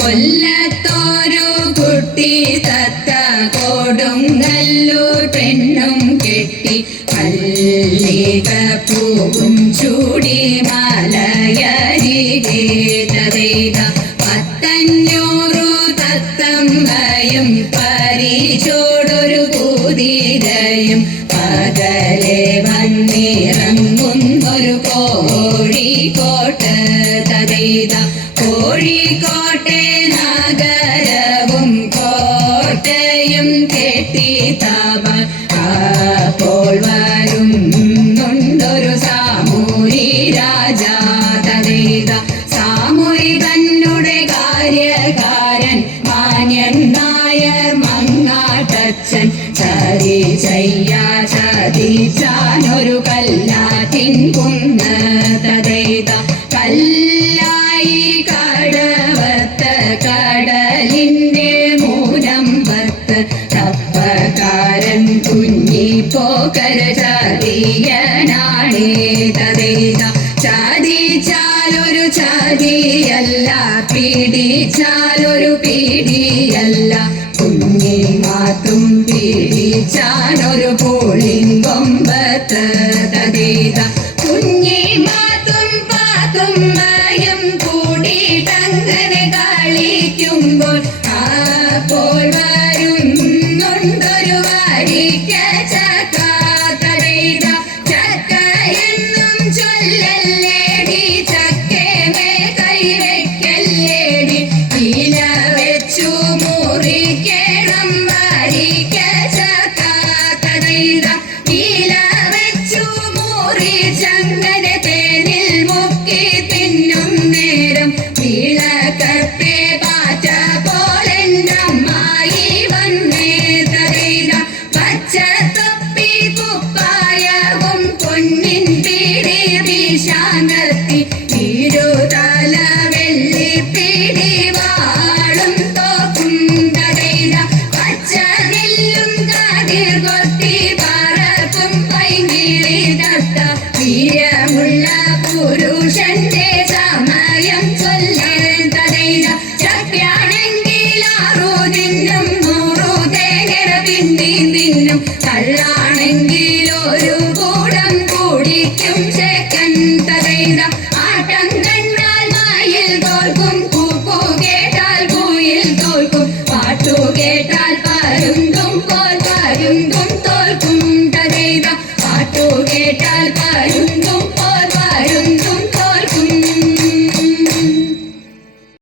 കൊല്ലത്തോരു കുട്ടി തത്ത കൊടുങ്ങല്ലൂർ പെണ്ണും കെട്ടി മല്ലിക പൂവും ചൂടി മലയരികെ തതൈത 500 തത്തമ്മയും പരിചോടൊരു കുതിരയും പകലെ വന്നിറങ്ങുന്നൊരു കോഴിക്കോട്ട് തതൈത കോഴിക്കോട്ടെ നഗരവും കോട്ടയും കെട്ടി തപാൽ അപ്പോൾ വരുന്നുണ്ടൊരു സാമൂരി രാജാ തതൈത സാമൂരി തന്നുടെ കാര്യകാരൻ മാന്യൻ നായർ മങ്ങാട്ടച്ചൻ ചതി ചതിച്ചാനൊരു കല്ലാറ്റിൻ കുന്ന് തതൈത കല്ലായി കടവത്ത് കടലിന്റെ മൂലമ്പത്ത് തപ്പക്കാരൻ കുഞ്ഞിപ്പോക്കര ചതിയനാണേ തതൈത ചതിച്ചാലൊരു ചതിയല്ല പിടിച്ചാലൊരു പിടിയല്ല കുഞ്ഞി മാത്തും പിടിച്ചാലൊരു പൂളിങ്കൊമ്പത്ത് തതൈത കുഞ്ഞി മാത്തും പാത്തുമ്മയും കൂടിയിട്ടങ്ങനെ കളിക്കുമ്പോൾ അപ്പോൾ വരുന്നുണ്ടൊരു വാരിക്ക ചക്ക തതൈത ചക്ക എന്നും ചൊല്ലല്ലേടി ചക്കേമേ കൈവയ്ക്കല്ലേടി ഇല വെച്ചു മുറിക്കണം വാരിക്ക ചക്ക തതൈത ഇല വെച്ചു മുറിച്ചങ്ങനെ തേനിൽ മുക്കി തിന്നും നേരം വിളക്കത്തെ പാറ്റ പോലെന്നമ്മായി വന്നേ തതൈത പച്ച തൊപ്പി കുപ്പായവും പൊന്നിൻ പിടി വീശാങ്കത്തി ഇരുതല വെള്ളിപ്പിടി വാളും തോക്കും തതൈത പച്ച നെല്ലും കതിർ കൊത്തി പറക്കും പൈങ്കിളി തത്ത വീരമുള്ള പുരുഷന്റെ